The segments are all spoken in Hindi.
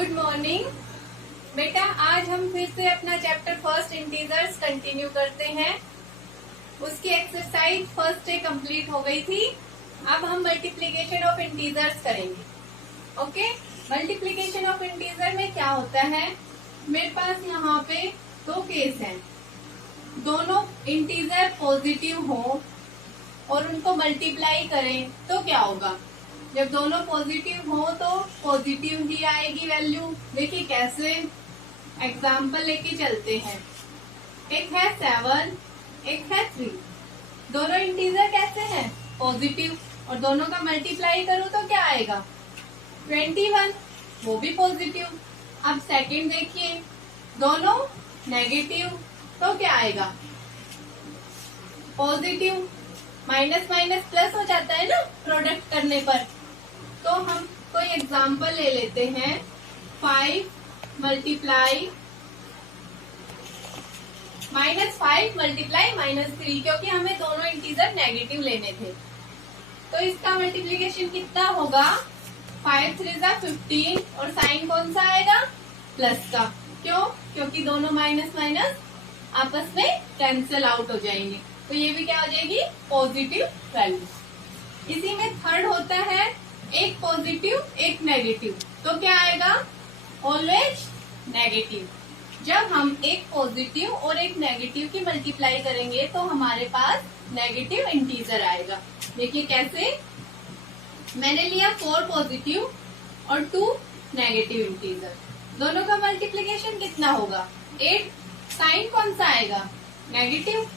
गुड मॉर्निंग बेटा। आज हम फिर से अपना चैप्टर फर्स्ट इंटीजर्स कंटिन्यू करते हैं। उसकी एक्सरसाइज फर्स्ट डे कंप्लीट हो गई थी। अब हम मल्टीप्लीकेशन ऑफ इंटीजर्स करेंगे। ओके, मल्टीप्लीकेशन ऑफ इंटीजर में क्या होता है, मेरे पास यहाँ पे दो केस हैं। दोनों इंटीजर पॉजिटिव हो और उनको मल्टीप्लाई करें तो क्या होगा। जब दोनों पॉजिटिव हो तो पॉजिटिव ही आएगी वैल्यू। देखिए कैसे, एग्जाम्पल लेके चलते हैं। एक है 7, एक है 3। दोनों इंटीजर कैसे हैं, पॉजिटिव, और दोनों का मल्टीप्लाई करूं तो क्या आएगा 21, वो भी पॉजिटिव। अब सेकंड देखिए, दोनों नेगेटिव तो क्या आएगा पॉजिटिव। माइनस माइनस प्लस हो जाता है ना प्रोडक्ट करने पर। तो हम कोई एग्जाम्पल ले लेते हैं। 5 मल्टीप्लाई -5 मल्टीप्लाई -3, क्योंकि हमें दोनों इंटीजर नेगेटिव लेने थे। तो इसका मल्टीप्लीकेशन कितना होगा, 5 3 15, और साइन कौन सा आएगा, प्लस का। क्यों, क्योंकि दोनों माइनस माइनस आपस में कैंसिल आउट हो जाएंगे। तो ये भी क्या हो जाएगी, पॉजिटिव वैल्यू। इसी में थर्ड होता है एक पॉजिटिव एक नेगेटिव, तो क्या आएगा ऑलवेज नेगेटिव। जब हम एक पॉजिटिव और एक नेगेटिव की मल्टीप्लाई करेंगे तो हमारे पास नेगेटिव इंटीजर आएगा। देखिए कैसे, मैंने लिया 4 पॉजिटिव और 2 नेगेटिव इंटीजर। दोनों का मल्टीप्लीकेशन कितना होगा 8। साइन कौन सा आएगा, नेगेटिव।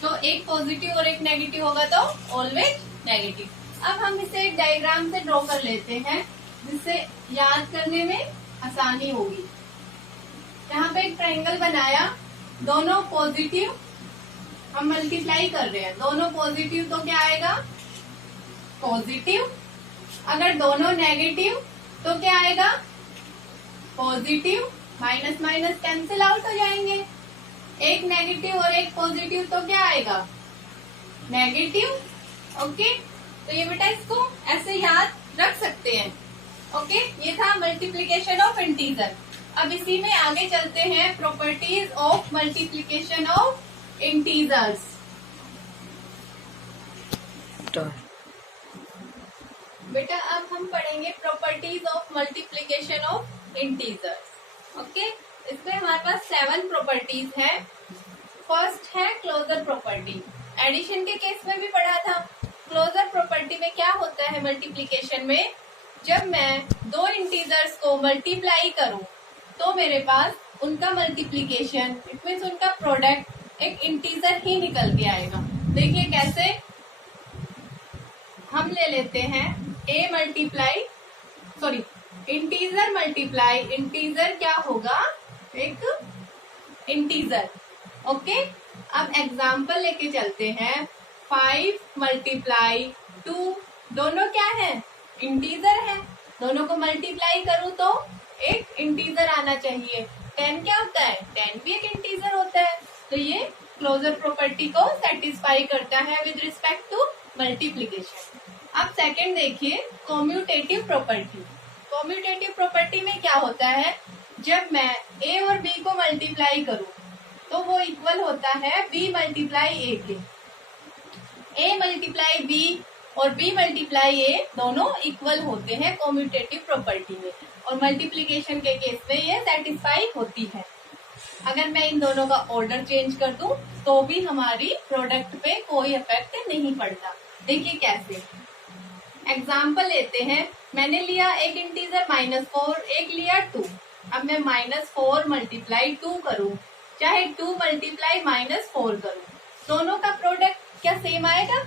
तो एक पॉजिटिव और एक नेगेटिव होगा तो ऑलवेज नेगेटिव। अब हम इसे एक डायग्राम से ड्रॉ कर लेते हैं जिससे याद करने में आसानी होगी। यहाँ पे एक ट्रायंगल बनाया, दोनों पॉजिटिव, हम मल्टीप्लाई कर रहे हैं। दोनों पॉजिटिव तो क्या आएगा पॉजिटिव। अगर दोनों नेगेटिव तो क्या आएगा positive. Minus minus cancel out हो जाएंगे। एक नेगेटिव और एक पॉजिटिव तो क्या आएगा नेगेटिव। ओके, तो ये बेटा इसको ऐसे याद रख सकते हैं। ओके, ये था मल्टीप्लीकेशन ऑफ इंटीजर। अब इसी में आगे चलते हैं, properties of multiplication of integers. बेटा अब हम पढ़ेंगे properties of multiplication of integers. Okay, इसमें हमारे पास 7 प्रॉपर्टीज है। फर्स्ट है क्लोजर प्रॉपर्टी। एडिशन के केस में भी पढ़ा था। क्लोजर प्रॉपर्टी में क्या होता है मल्टीप्लीकेशन में, जब मैं दो इंटीजर्स को मल्टीप्लाई करूं तो मेरे पास उनका मल्टीप्लीकेशन, इट मीन्स उनका प्रोडक्ट एक इंटीजर ही निकल के आएगा। देखिए कैसे, हम ले लेते हैं a multiply integer multiply integer, क्या होगा एक इंटीजर। ओके, अब एग्जाम्पल लेके चलते हैं। 5 मल्टीप्लाई 2, दोनों क्या है इंटीजर है। दोनों को मल्टीप्लाई करूं तो एक इंटीजर आना चाहिए। 10 क्या होता है, 10 भी एक इंटीजर होता है। तो ये क्लोजर प्रॉपर्टी को सेटिस्फाई करता है विद रिस्पेक्ट टू मल्टीप्लीकेशन। अब सेकंड देखिए, कॉम्यूटेटिव प्रॉपर्टी। कॉम्यूटेटिव प्रॉपर्टी में क्या होता है, जब मैं a और b को मल्टीप्लाई करूं तो वो इक्वल होता है b मल्टीप्लाई a के। a मल्टीप्लाई b और b मल्टीप्लाई a दोनों इक्वल होते हैं कॉम्यूटेटिव प्रॉपर्टी में, और मल्टीप्लीकेशन के केस में ये सेटिस्फाई होती है। अगर मैं इन दोनों का ऑर्डर चेंज कर दूं तो भी हमारी प्रोडक्ट पे कोई इफेक्ट नहीं पड़ता। देखिए कैसे, एग्जाम्पल लेते हैं। मैंने लिया एक इंटीजर -4, एक लिया 2। अब मैं -4 मल्टीप्लाई 2 करूं, चाहे 2 मल्टीप्लाई -4 करूं, दोनों का प्रोडक्ट क्या सेम आएगा।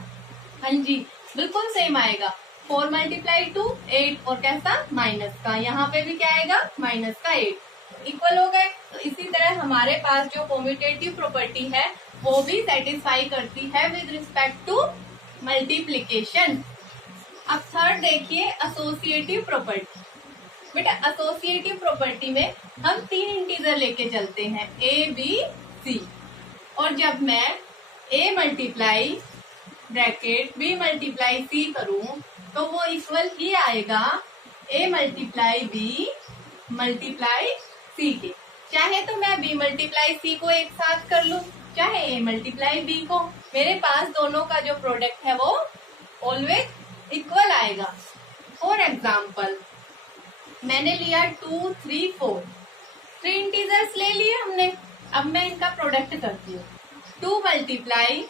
हाँ जी, बिल्कुल सेम आएगा। 4 मल्टीप्लाई 2 8, और कैसा माइनस का, यहाँ पे भी क्या आएगा माइनस का 8, इक्वल हो गए। तो इसी तरह हमारे पास जो कॉम्यूटेटिव प्रॉपर्टी है वो भी सेटिस्फाई करती है विद रिस्पेक्ट टू मल्टीप्लीकेशन। अब थर्ड देखिए, एसोसिएटिव प्रॉपर्टी। बेटा एसोसिएटिव प्रॉपर्टी में हम 3 इंटीजर लेके चलते हैं, a b c, और जब मैं a multiply bracket b multiply c करूं तो वो इक्वल ही आएगा a multiply b multiply C के। चाहे तो मैं बी मल्टीप्लाई सी को एक साथ कर लूं, चाहे ए मल्टीप्लाई बी को, मेरे पास दोनों का जो प्रोडक्ट है वो ऑलवेज इक्वल आएगा। फॉर एग्जाम्पल मैंने लिया 2, 3, 4, 3 इंटीजर्स ले लिए हमने। अब मैं इनका प्रोडक्ट करती हूँ। 2 मल्टीप्लाई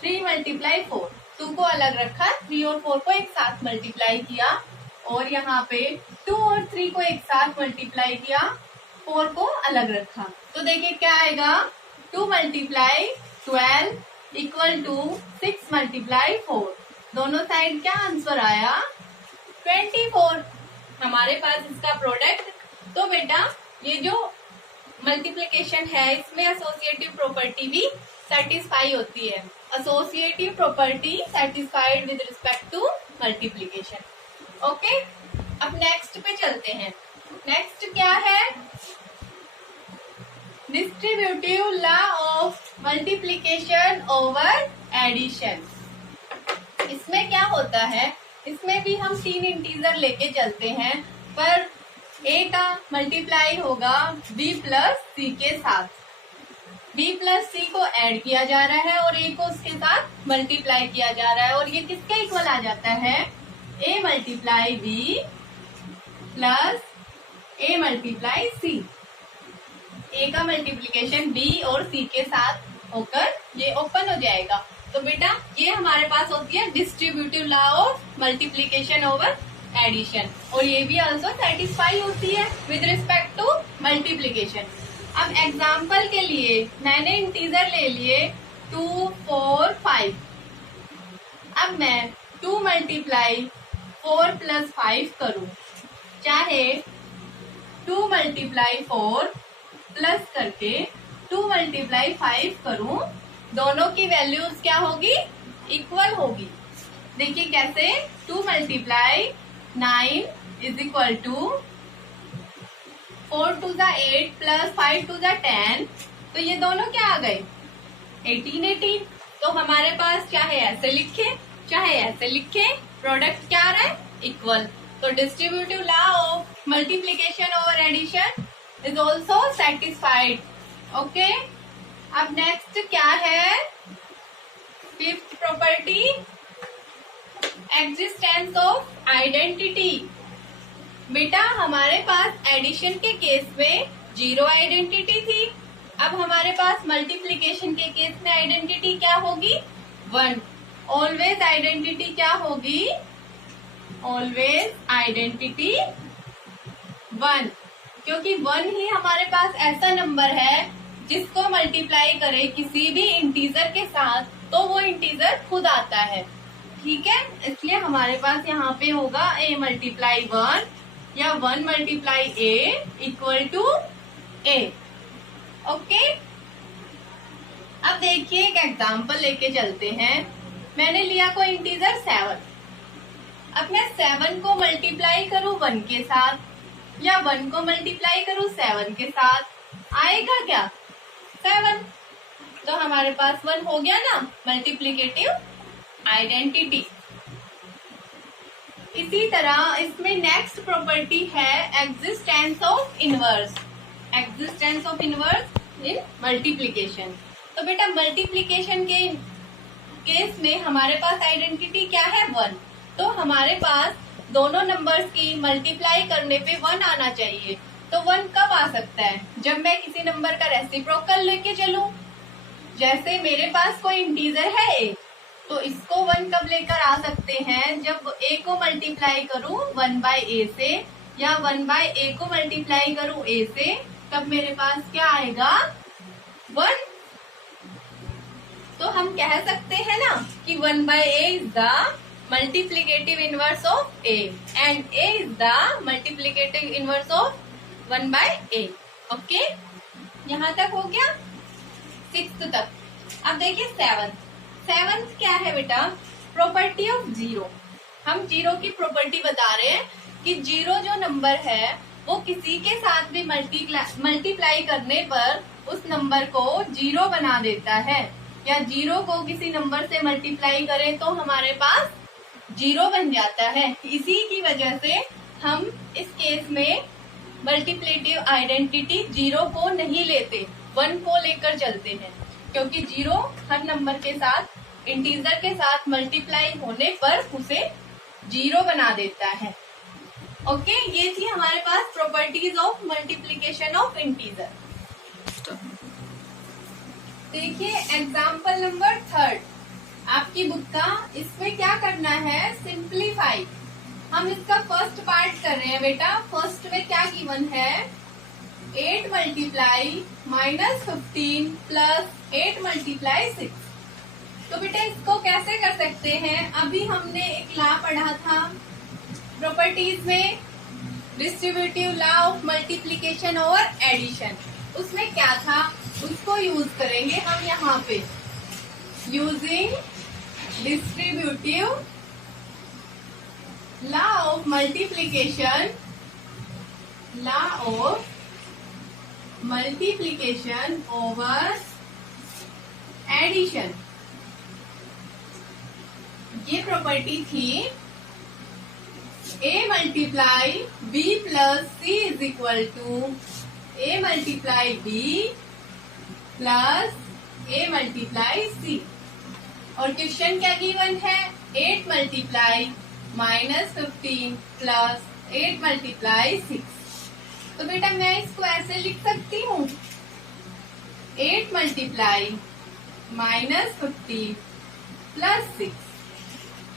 3 मल्टीप्लाई 4, 2 को अलग रखा, 3 और 4 को एक साथ मल्टीप्लाई किया, और यहाँ पे 2 और 3 को एक साथ मल्टीप्लाई किया, 4 को अलग रखा। तो देखिए क्या आएगा, 2 मल्टीप्लाई 12 इक्वल टू 6 मल्टीप्लाई 4। दोनों साइड क्या आंसर आया, 24 हमारे पास इसका प्रोडक्ट। तो बेटा ये जो मल्टीप्लिकेशन है इसमें एसोसिएटिव प्रॉपर्टी भी सेटिस्फाई होती है। Associative property satisfied with respect to multiplication. Okay, अब नेक्स्ट पे चलते हैं। नेक्स्ट क्या है, distributive law of multiplication over addition. इसमें क्या होता है, इसमें भी हम 3 इंटीजर लेके चलते हैं, पर ए का मल्टीप्लाई होगा बी प्लस सी के साथ। बी प्लस सी को ऐड किया जा रहा है और ए को उसके साथ मल्टीप्लाई किया जा रहा है, और ये किसके इक्वल आ जाता है, A multiply B plus A multiply C. ए का मल्टीप्लीकेशन बी और सी के साथ होकर ये ओपन हो जाएगा। तो बेटा ये हमारे पास होती है distributive law of multiplication over addition, और ये भी ऑल्सो सेटिस्फाई होती है विद रिस्पेक्ट टू मल्टीप्लीकेशन। अब एग्जाम्पल के लिए मैंने इंटीजर ले लिए 2, 4, 5। अब मैं 2 मल्टीप्लाई 4 प्लस 5 करूं, चाहे 2 मल्टीप्लाई 4 प्लस करके 2 मल्टीप्लाई 5 करूं, दोनों की वैल्यूज क्या होगी, इक्वल होगी। देखिए कैसे, 2 multiply 9 is equal to 4 to the 8 plus 5 to the 10। तो ये दोनों क्या आ गए, 18, 18। तो हमारे पास चाहे ऐसे लिखे चाहे ऐसे लिखे, प्रोडक्ट क्या आ रहा है, इक्वल। तो distributive law of multiplication over addition is also satisfied. Okay, अब नेक्स्ट क्या है, 5th property, existence of identity. बेटा हमारे पास एडिशन के केस में 0 आइडेंटिटी थी, अब हमारे पास मल्टीप्लिकेशन के केस में आइडेंटिटी क्या होगी, 1। ऑलवेज आइडेंटिटी क्या होगी, ऑलवेज आइडेंटिटी 1, क्योंकि 1 ही हमारे पास ऐसा नंबर है जिसको मल्टीप्लाई करे किसी भी इंटीजर के साथ तो वो इंटीजर खुद आता है। ठीक है, इसलिए हमारे पास यहाँ पे होगा a मल्टीप्लाई 1 या 1 multiply a equal to a। Okay, अब देखिए एक एग्जांपल लेके चलते हैं। मैंने लिया कोई इंटीजर 7। अब मैं 7 को मल्टीप्लाई करूं 1 के साथ या 1 को मल्टीप्लाई करूं 7 के साथ, आएगा क्या, 7। तो हमारे पास 1 हो गया ना, मल्टीप्लिकेटिव आइडेंटिटी। इसी तरह इसमें नेक्स्ट प्रॉपर्टी है existence of inverse. Existence of inverse in multiplication. तो बेटा मल्टीप्लिकेशन के केस में हमारे पास आइडेंटिटी क्या है, 1। तो हमारे पास दोनों नंबर्स की मल्टीप्लाई करने पे 1 आना चाहिए। तो 1 कब आ सकता है, जब मैं किसी नंबर का रेसिप्रोकल लेके चलूं। जैसे मेरे पास कोई इंटीजर है a, तो इसको 1 कब लेकर आ सकते हैं, जब a को मल्टीप्लाई करूं 1/a से या 1/a को मल्टीप्लाई करूं a से, तब मेरे पास क्या आएगा, 1। तो हम कह सकते हैं ना कि 1/a is the multiplicative inverse of a and a is the multiplicative inverse of 1/a। Okay, यहाँ तक हो गया, 6th तक। अब देखिए 7th क्या है बेटा, प्रॉपर्टी ऑफ 0। हम 0 की प्रॉपर्टी बता रहे हैं कि 0 जो नंबर है वो किसी के साथ भी मल्टीप्लाई करने पर उस नंबर को 0 बना देता है, या 0 को किसी नंबर से मल्टीप्लाई करें तो हमारे पास 0 बन जाता है। इसी की वजह से हम इस केस में मल्टीप्लेटिव आइडेंटिटी 0 को नहीं लेते, 1 को लेकर चलते हैं, क्योंकि 0 हर नंबर के साथ, इंटीजर के साथ मल्टीप्लाई होने पर उसे 0 बना देता है। ओके, ये थी हमारे पास properties of multiplication of integer. देखिए एग्जाम्पल नंबर 3 आपकी बुक का। इसमें क्या करना है, सिंप्लीफाई। हम इसका फर्स्ट पार्ट कर रहे हैं बेटा। फर्स्ट में क्या गिवन है, 8 मल्टीप्लाई -15 प्लस 8 मल्टीप्लाई 6। तो बेटा इसको कैसे कर सकते हैं, अभी हमने एक लॉ पढ़ा था प्रॉपर्टीज में, डिस्ट्रीब्यूटिव लॉ ऑफ मल्टीप्लीकेशन और एडिशन। उसमें क्या था, उसको यूज करेंगे हम यहाँ पे, using distributive law of multiplication, law of multiplication over addition. ये प्रॉपर्टी थी a multiply b plus c is equal to a multiply b plus a multiply c। और क्वेश्चन क्या गिवन है, 8 मल्टीप्लाई -15 प्लस 8 मल्टीप्लाई 6। तो बेटा मैं इसको ऐसे लिख सकती हूँ, 8 मल्टीप्लाई -15 प्लस 6।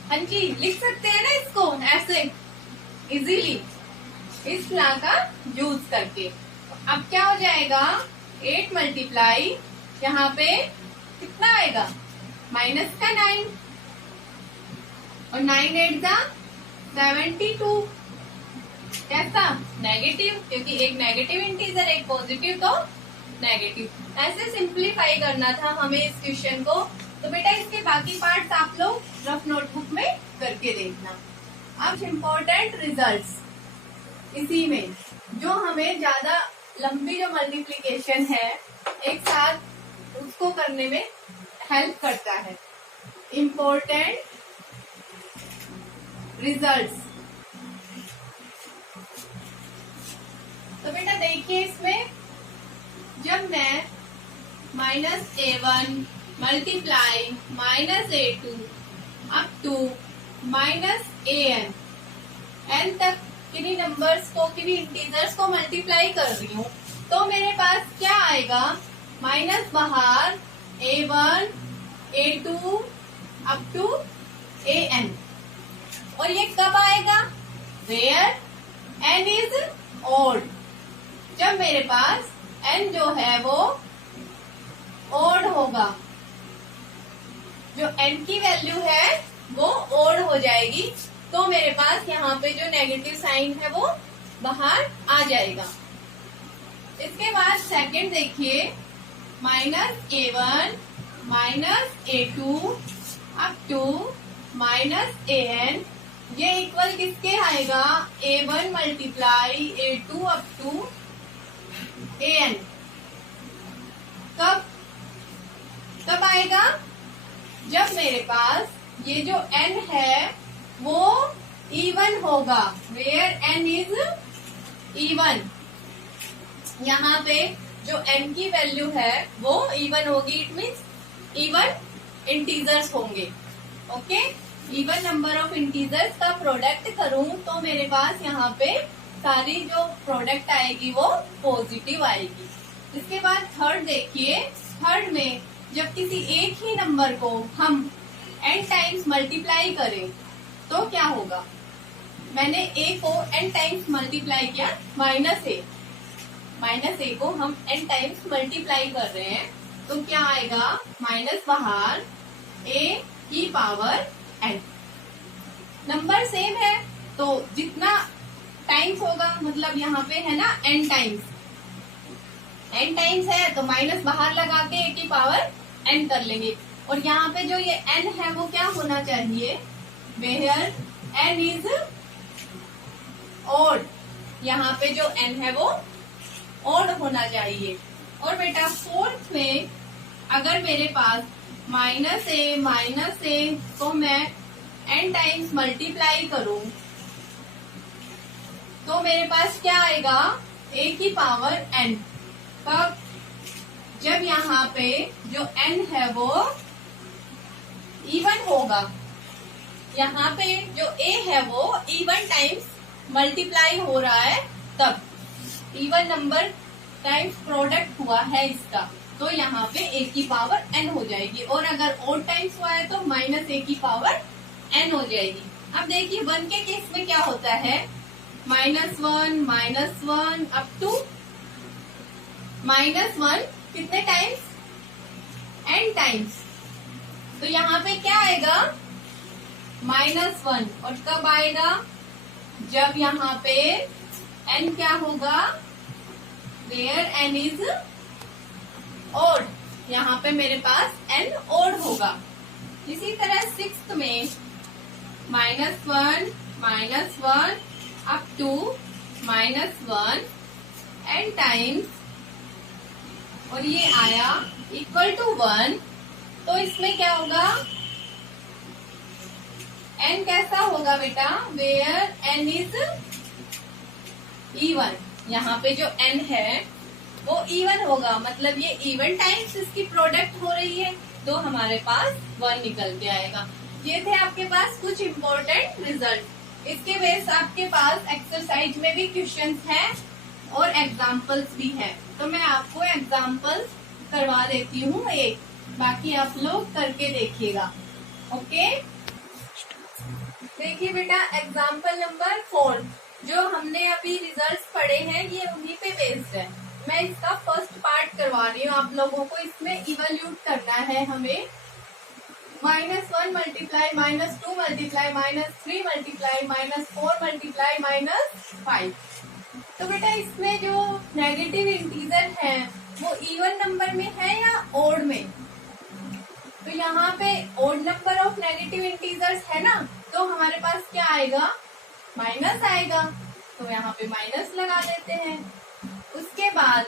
हाँ जी, लिख सकते हैं ना इसको ऐसे इजीली, इस लॉ का यूज करके। अब क्या हो जाएगा, 8 मल्टीप्लाई यहाँ पे कितना आएगा, माइनस का 9 और 9 8 जा 72। कैसा, नेगेटिव, क्योंकि एक नेगेटिव इंटीजर एक पॉजिटिव तो नेगेटिव। ऐसे सिंप्लीफाई करना था हमें इस क्वेश्चन को। तो बेटा इसके बाकी पार्ट्स आप लोग रफ नोटबुक में करके देखना। अब इम्पोर्टेंट रिजल्ट्स इसी में, जो हमें ज्यादा लंबी जो मल्टीप्लिकेशन है एक साथ उसको करने में हेल्प करता है। Important results. तो बेटा देखिए इसमें, जब मैं -a1 multiply -a2 up to -an, n तक किन्हीं नंबर्स को, किन्हीं इंटीजर्स को मल्टीप्लाई कर रही हूँ, तो मेरे पास क्या आएगा, माइनस बाहर a1 a2 up to an। और ये कब आएगा, वेयर n इज ओड, जब मेरे पास n जो है वो ओड होगा, जो n की वैल्यू है वो ओड हो जाएगी, तो मेरे पास यहाँ पे जो नेगेटिव साइन है वो बाहर आ जाएगा। इसके बाद सेकंड देखिए, -a1 -a2 up to -an, ये इक्वल किसके आएगा, a1 multiply a2 up to an। कब आएगा, जब मेरे पास ये जो n है वो इवन होगा, वेयर n इज इवन। यहाँ पे जो n की वैल्यू है वो इवन होगी, इट मीन्स इवन इंटीजर्स होंगे। Okay, even number of integers का प्रोडक्ट करूं तो मेरे पास यहाँ पे सारी जो प्रोडक्ट आएगी वो पॉजिटिव आएगी। इसके बाद थर्ड देखिए, थर्ड में जब किसी एक ही नंबर को हम n टाइम्स मल्टीप्लाई करें तो क्या होगा, मैंने a को n टाइम्स मल्टीप्लाई किया, -a को हम n टाइम्स मल्टीप्लाई कर रहे हैं, तो क्या आएगा, माइनस बाहर a की पावर n। नंबर सेम है तो जितना टाइम्स होगा, मतलब यहाँ पे है ना n टाइम्स है तो माइनस बाहर लगा के a की पावर n कर लेंगे। और यहाँ पे जो ये n है वो क्या होना चाहिए, वेयर n इज ओड, यहाँ पे जो n है वो ओड होना चाहिए। और बेटा फोर्थ में अगर मेरे पास -a को मैं n टाइम्स मल्टीप्लाई करूं तो मेरे पास क्या आएगा, a की पावर n। कब? जब यहाँ पे जो n है वो इवन होगा, यहाँ पे जो a है वो इवन टाइम्स मल्टीप्लाई हो रहा है, तब इवन नंबर टाइम्स प्रोडक्ट हुआ है इसका, तो यहाँ पे a की पावर n हो जाएगी। और अगर ऑड टाइम्स हुआ है तो माइनस a की पावर n हो जाएगी। अब देखिए 1 के केस में क्या होता है, -1 अप टू -1 कितने टाइम्स? n times. तो यहाँ पे क्या आएगा? -1। और कब आएगा? जब यहाँ पे n क्या होगा? वेयर n इज ओड, यहाँ पे मेरे पास n ओड होगा। इसी तरह 6th में -1 अप टू -1 n टाइम्स, और ये आया इक्वल टू 1। तो इसमें क्या होगा? n कैसा होगा बेटा? वेयर n इज इवन, यहाँ पे जो n है वो इवन होगा, मतलब ये इवन टाइम्स इसकी प्रोडक्ट हो रही है, तो हमारे पास 1 निकल के आएगा। ये थे आपके पास कुछ इम्पोर्टेंट रिजल्ट। इसके बेस आपके पास एक्सरसाइज में भी क्वेश्चंस हैं और एग्जाम्पल्स भी हैं, तो मैं आपको एग्जाम्पल्स करवा देती हूँ एक, बाकी आप लोग करके देखिएगा। ओके, देखिए बेटा एग्जाम्पल नंबर 4, जो हमने अभी रिजल्ट्स पढ़े हैं ये उन्हीं पे बेस्ड है। मैं इसका फर्स्ट पार्ट करवा रही हूँ आप लोगों को। इसमें इवल्यूट करना है हमें, -1 मल्टीप्लाई -2 मल्टीप्लाई -3 मल्टीप्लाई -4 मल्टीप्लाई -5। तो बेटा इसमें जो नेगेटिव इंटीजर है वो इवन नंबर में है या ओड में? तो यहाँ पे odd number of negative integers है ना, तो हमारे पास क्या आएगा? माइनस आएगा, तो यहाँ पे माइनस लगा देते हैं। उसके बाद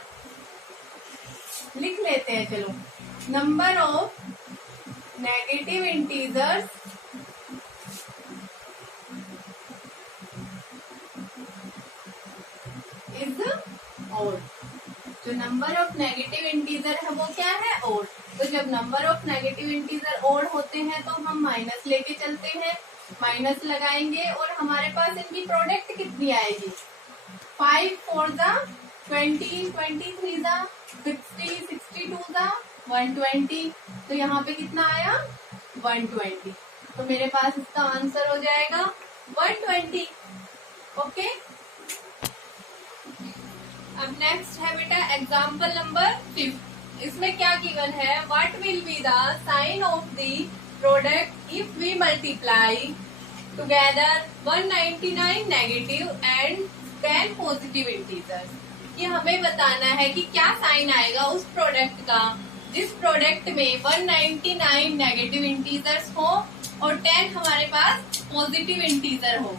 लिख लेते हैं, चलो, number of negative integers is odd. जो नंबर ऑफ नेगेटिव इंटीजर है वो क्या है? ओड। तो जब number of negative integer odd होते हैं तो हम माइनस लेके चलते हैं, माइनस लगाएंगे और हमारे पास इनकी प्रोडक्ट कितनी आएगी? 5 4 20, 23 60, 62 120। तो यहाँ पे कितना आया? 120। तो मेरे पास इसका आंसर हो जाएगा 120। ओके, अब नेक्स्ट है बेटा एग्जाम्पल नंबर 5। इसमें क्या गिवन है? What will be the sign of the product if we multiply together 199 negative and 10 positive integers. ये हमें बताना है कि क्या साइन आएगा उस प्रोडक्ट का जिस प्रोडक्ट में 199 नेगेटिव इंटीजर्स हो और 10 हमारे पास पॉजिटिव इंटीजर हो।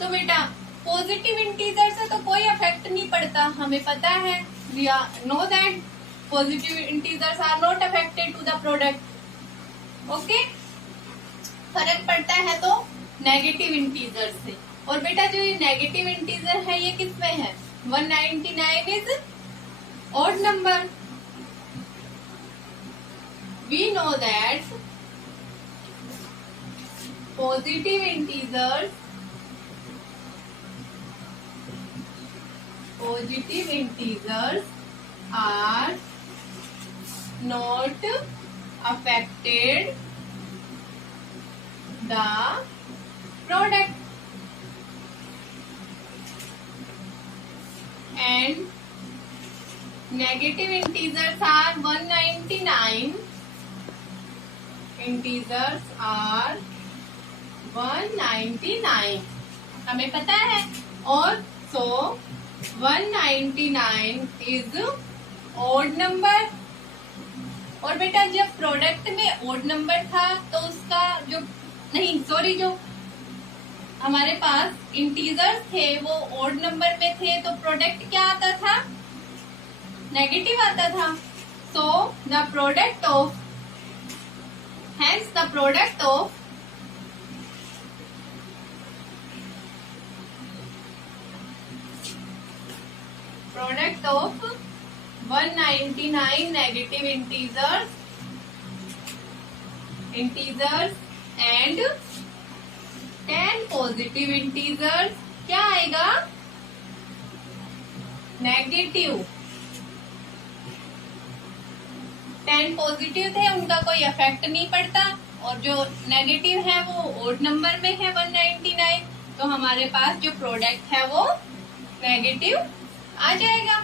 तो बेटा पॉजिटिव इंटीजर से तो कोई इफेक्ट नहीं पड़ता, हमें पता है, we know that positive integers are not affected to the product. Okay, फर्क पड़ता है तो नेगेटिव इंटीजर से। और बेटा जो ये नेगेटिव इंटीजर है ये किस में है? 199 is odd number. We know that positive integers are not affected the product, and negative integers are 199. Integers are 199 हमें पता है, और so 199 is odd number। और बेटा जब प्रोडक्ट में ओड नंबर था तो उसका जो जो हमारे पास इंटीजर्स थे वो ओड नंबर में थे, तो प्रोडक्ट क्या आता था? नेगेटिव आता था। So the product of product of 199 negative integers and 10 positive integers क्या आएगा? नेगेटिव। 10 पॉजिटिव थे, उनका कोई इफेक्ट नहीं पड़ता, और जो नेगेटिव है वो ओड नंबर में है 199, तो हमारे पास जो प्रोडक्ट है वो नेगेटिव आ जाएगा।